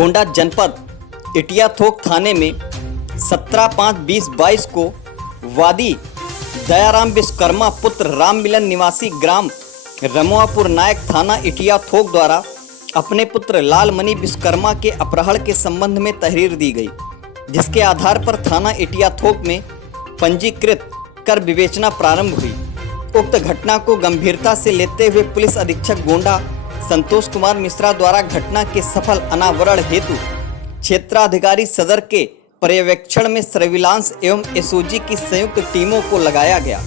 गोंडा जनपद इटियाथोक थाने में 17/5/22 को वादी दयाराम विश्वकर्मा पुत्र राम मिलन निवासी ग्राम रमुआपुर नायक थाना इटियाथोक द्वारा अपने पुत्र लाल मणि विश्वकर्मा के अपहरण के संबंध में तहरीर दी गई, जिसके आधार पर थाना इटियाथोक में पंजीकृत कर विवेचना प्रारंभ हुई। उक्त घटना को गंभीरता से लेते हुए पुलिस अधीक्षक गोंडा संतोष कुमार मिश्रा द्वारा घटना के सफल अनावरण हेतु क्षेत्राधिकारी सदर के पर्यवेक्षण में सर्विलांस एवं एसओजी की संयुक्त टीमों को लगाया गया।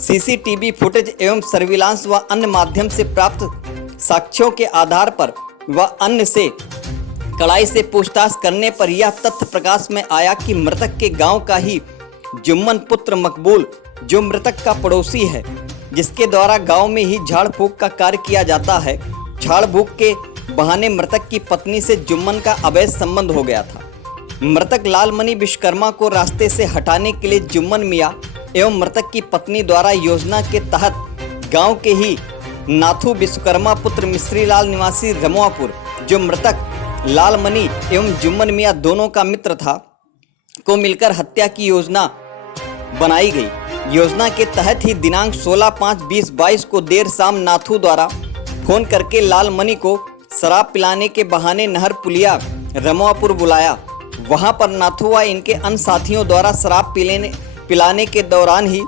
सीसीटीवी फुटेज एवं सर्विलांस व अन्य माध्यम से प्राप्त साक्ष्यों के आधार पर व अन्य से कड़ाई से पूछताछ करने पर यह तथ्य प्रकाश में आया कि मृतक के गांव का ही जुम्मन पुत्र मकबूल, जो मृतक का पड़ोसी है, जिसके द्वारा गांव में ही झाड़ फूक का कार्य किया जाता है, झाड़ फूक के बहाने मृतक की पत्नी से जुम्मन का अवैध संबंध हो गया था। मृतक लाल मणि विश्वकर्मा को रास्ते से हटाने के लिए जुम्मन मियां एवं मृतक की पत्नी द्वारा योजना के तहत गांव के ही नाथू विश्वकर्मा पुत्र मिस्त्री लाल निवासी रमुआपुर, जो मृतक लाल मणि एवं जुम्मन मियां दोनों का मित्र था, को मिलकर हत्या की योजना बनाई गई। योजना के तहत ही दिनांक 16/5/22 को देर शाम नाथू द्वारा फोन करके लाल मणि को शराब पिलाने के बहाने नहर पुलिया रमुआपुर बुलाया। वहां पर नाथू व इनके अन्य साथियों द्वारा शराब पिलाने के दौरान ही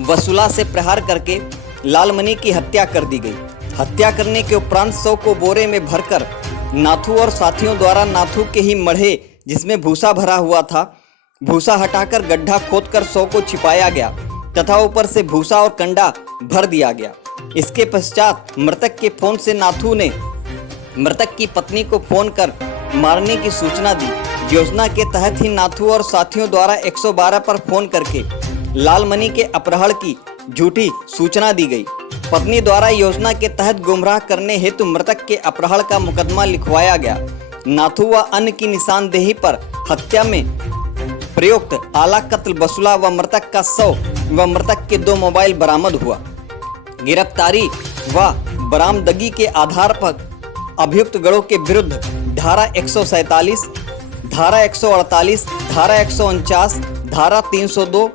वसूला से प्रहार करके लाल मणि की हत्या कर दी गई। हत्या करने के उपरांत शव को बोरे में भरकर नाथू और साथियों द्वारा नाथू के ही मढ़े, जिसमें भूसा भरा हुआ था, भूसा हटाकर गड्ढा खोदकर शव को छिपाया गया तथा ऊपर से भूसा और कंडा भर दिया गया। इसके पश्चात मृतक के फोन से नाथू ने मृतक की पत्नी को फोन कर मारने की सूचना दी। योजना के तहत ही नाथू और साथियों द्वारा 112 पर फोन करके लाल मणि के अपहरण की झूठी सूचना दी गई। पत्नी द्वारा योजना के तहत गुमराह करने हेतु मृतक के अपहरण का मुकदमा लिखवाया गया। नाथू व अन्य की निशानदेही पर हत्या में प्रयुक्त आला कत्ल वसूला व मृतक का शव व मृतक के 2 मोबाइल बरामद हुआ। गिरफ्तारी व बरामदगी के आधार पर अभियुक्त गणों के विरुद्ध धारा 147, धारा 148, धारा 149, धारा 302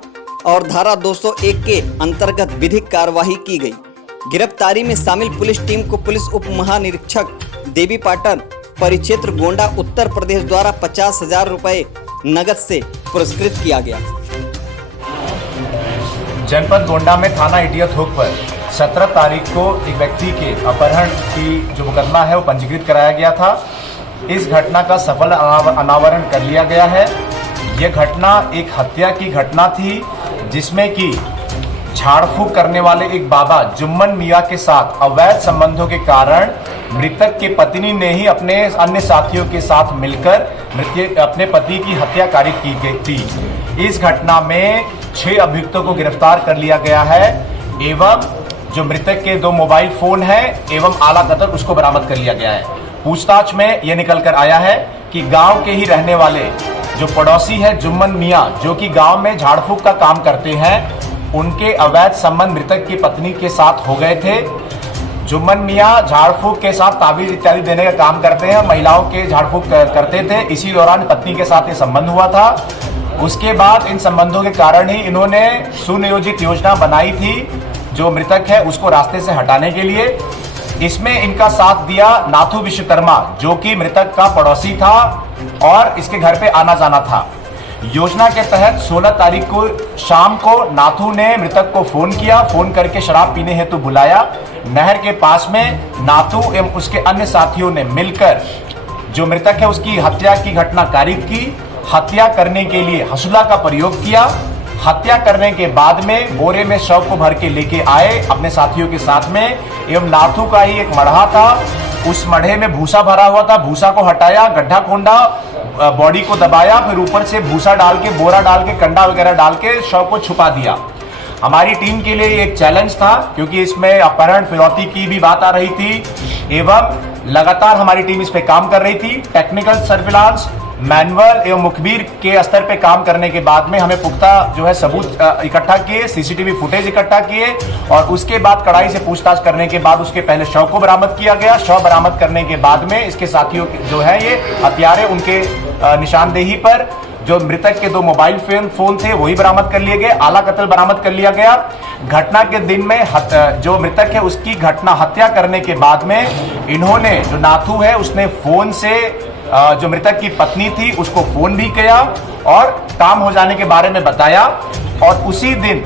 और धारा 201 के अंतर्गत विधिक कार्यवाही की गई। गिरफ्तारी में शामिल पुलिस टीम को पुलिस उप महानिरीक्षक देवी पाटन परिक्षेत्र गोंडा उत्तर प्रदेश द्वारा 50,000 रुपए नगद से पुरस्कृत किया गया। जनपद गोंडा में थाना इटियाथोक पर 17 तारीख को एक व्यक्ति के अपहरण की जो मुकदमा है वो पंजीकृत कराया गया था। इस घटना का सफल अनावरण कर लिया गया है। यह घटना एक हत्या की घटना थी, जिसमें कि झाड़ फूक करने वाले एक बाबा जुम्मन मियां के साथ अवैध संबंधों के कारण मृतक के पत्नी ने ही अपने अन्य साथियों के साथ मिलकर अपने पति की हत्या कारित की गई थी। इस घटना में 6 अभियुक्तों को गिरफ्तार कर लिया गया है एवं जो मृतक के 2 मोबाइल फोन है एवं आला कत्ल उसको बरामद कर लिया गया है। पूछताछ में यह निकल कर आया है कि गांव के ही रहने वाले जो पड़ोसी है जुम्मन मियां, जो कि गांव में झाड़ फूक का काम करते हैं, उनके अवैध संबंध मृतक की पत्नी के साथ हो गए थे। जुम्मन मियां झाड़ फूक के साथ ताबीज इत्यादि देने का काम करते हैं, महिलाओं के झाड़ फूक करते थे। इसी दौरान पत्नी के साथ ये संबंध हुआ था। उसके बाद इन संबंधों के कारण ही इन्होंने सुनियोजित योजना बनाई थी जो मृतक है उसको रास्ते से हटाने के लिए। इसमें इनका साथ दिया नाथू विश्वकर्मा, जो कि मृतक का पड़ोसी था और इसके घर पे आना जाना था। योजना के तहत 16 तारीख को शाम को नाथू ने मृतक को फोन किया, फोन करके शराब पीने हेतु बुलाया। नहर के पास में नाथू एवं उसके अन्य साथियों ने मिलकर जो मृतक है उसकी हत्या की घटना कारित की। हत्या करने के लिए हसुला का प्रयोग किया। हत्या करने के बाद में बोरे में शव को भर के लेके आए अपने साथियों के साथ में, एवं नाथू का ही एक मढ़ा था, उस मढ़े में भूसा भरा हुआ था, भूसा को हटाया, गड्ढा खोदा, बॉडी को दबाया, फिर ऊपर से भूसा डाल के, बोरा डाल के, कंडा वगैरह डाल के शव को छुपा दिया। हमारी टीम के लिए एक चैलेंज था, क्योंकि इसमें अपहरण फिरौती की भी बात आ रही थी एवं लगातार हमारी टीम इस पे काम कर रही थी। टेक्निकल सर्विलांस मैनुअल एवं मुखबिर के स्तर पे काम करने के बाद में हमें पुख्ता जो है सबूत इकट्ठा किए, सीसीटीवी फुटेज इकट्ठा किए और उसके बाद कड़ाई से पूछताछ करने के बाद उसके पहले शव को बरामद किया गया। शव बरामद करने के बाद में इसके साथियों जो है ये हथियारे उनके निशानदेही पर जो मृतक के 2 मोबाइल फोन थे वही बरामद कर लिए गए। आला कत्ल बरामद कर लिया गया। घटना के दिन में जो मृतक है उसकी घटना हत्या करने के बाद में इन्होंने जो नाथू है उसने फोन से जो मृतक की पत्नी थी उसको फोन भी किया और काम हो जाने के बारे में बताया और उसी दिन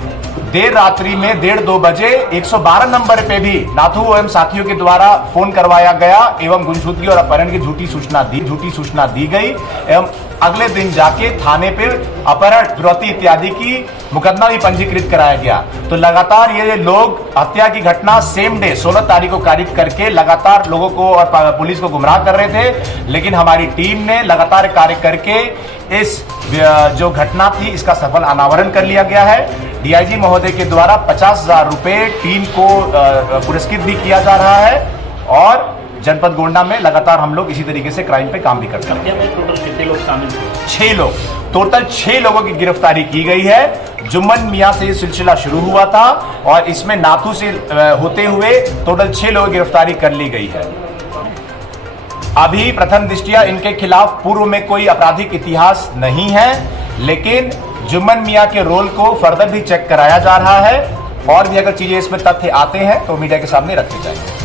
देर रात्रि में 1:30-2 बजे 112 नंबर पे भी नाथू एवं साथियों के द्वारा फोन करवाया गया एवं गुमशुदगी और अपहरण की झूठी सूचना दी गई एवं अगले दिन जाके थाने पर अपहरण, फिरौती इत्यादि की मुकदमा भी पंजीकृत कराया गया। तो लगातार ये लोग हत्या की घटना सेम डे 16 तारीख को कारित करके लगातार लोगों को और पुलिस को गुमराह कर रहे थे, लेकिन हमारी टीम ने लगातार कार्य करके इस जो घटना थी इसका सफल अनावरण कर लिया गया है। डीआईजी महोदय के द्वारा 50,000 रुपए टीम को पुरस्कृत भी किया जा रहा है और जनपद गोंडा में लगातार हम लोग इसी तरीके से क्राइम पे काम भी करते हैं। टोटल कितने लोग शामिल थे? 6 लोग, टोटल 6 लोगों की गिरफ्तारी की गई है। जुम्मन मियां से ये सिलसिला शुरू हुआ था और इसमें नाथू से होते हुए टोटल 6 लोगों की गिरफ्तारी कर ली गई है। अभी प्रथम दृष्टया इनके खिलाफ पूर्व में कोई आपराधिक इतिहास नहीं है, लेकिन जुम्मन मियां के रोल को फर्दर भी चेक कराया जा रहा है और भी अगर चीजें इसमें तथ्य आते हैं तो मीडिया के सामने रखे जाएंगे।